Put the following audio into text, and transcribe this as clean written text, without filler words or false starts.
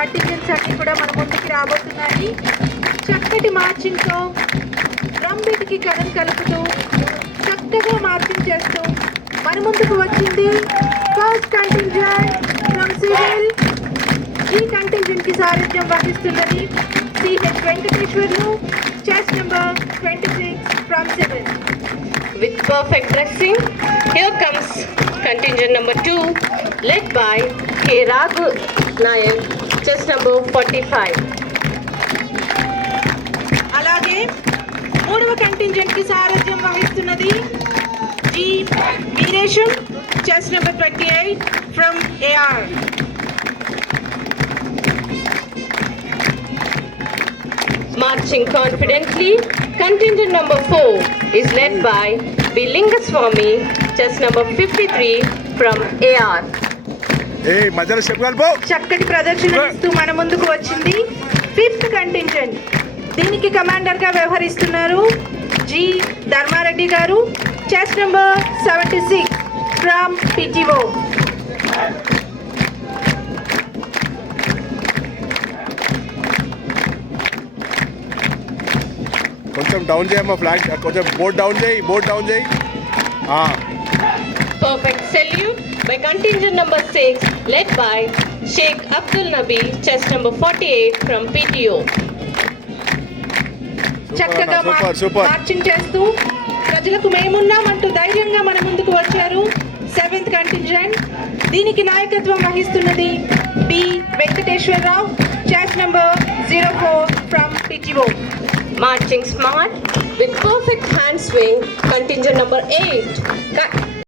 Contingents అన్ని కూడా మన ముందుకి రాబోతున్నాయి. చక్కటి మార్చింగ్తో డ్రమ్ బీట్కి కథం కలుపుతూ చక్కగా మార్చింగ్ చేస్తూ మన ముందుకు వచ్చింది ఫస్ట్ కంటింజెంట్ ఫ్రమ్ సివిల్. ఈ కంటింజెంట్ కి సారథ్యం వహిస్తున్నది CH Venkateswarlu, chest number 26 from civil. With perfect dressing, here comes contingent number 2, led by K. Raghu Nayak, chess number 45. అలాగే మూడవ కంటింజెంట్ కి సారథ్యం వహిస్తున్నది G Veeresham, chest number 28 from AR. Marching confidently, contingent number 4 is led by B. Lingaswamy, chess number 53 from AR. మధ్యలో step కలుపు. చక్కటి ప్రదర్శన ఇస్తూ మన ముందుకు వచ్చింది ఫిఫ్త్ కంటింజెంట్. దీనికి కమాండర్ గా వ్యవహరిస్తున్నారు జి ధర్మారెడ్డి గారు, చెస్ నెంబర్ 76 ఫ్రమ్ పిటిఓ. కొంచెం డౌన్ చేయమ్మా, ఫ్లాగ్ కొంచెం బోర్డ్ డౌన్ చేయి. Perfect salute by contingent number 6, led by Sheikh Abdul Nabi, chess number 48 from PTO. చక్కగా సూపర్. మార్చింగ్ చేస్తూ ప్రజలకు మేమున్నామంటూ ధైర్యంగా మన ముందుకు వచ్చారు సెవెంత్ కంటింజెంట్. దీనికి నాయకత్వం వహిస్తున్నది B Venkateswara Rao, chest number 04 from PTO. Marching smart with perfect hand swing, contingent number 8,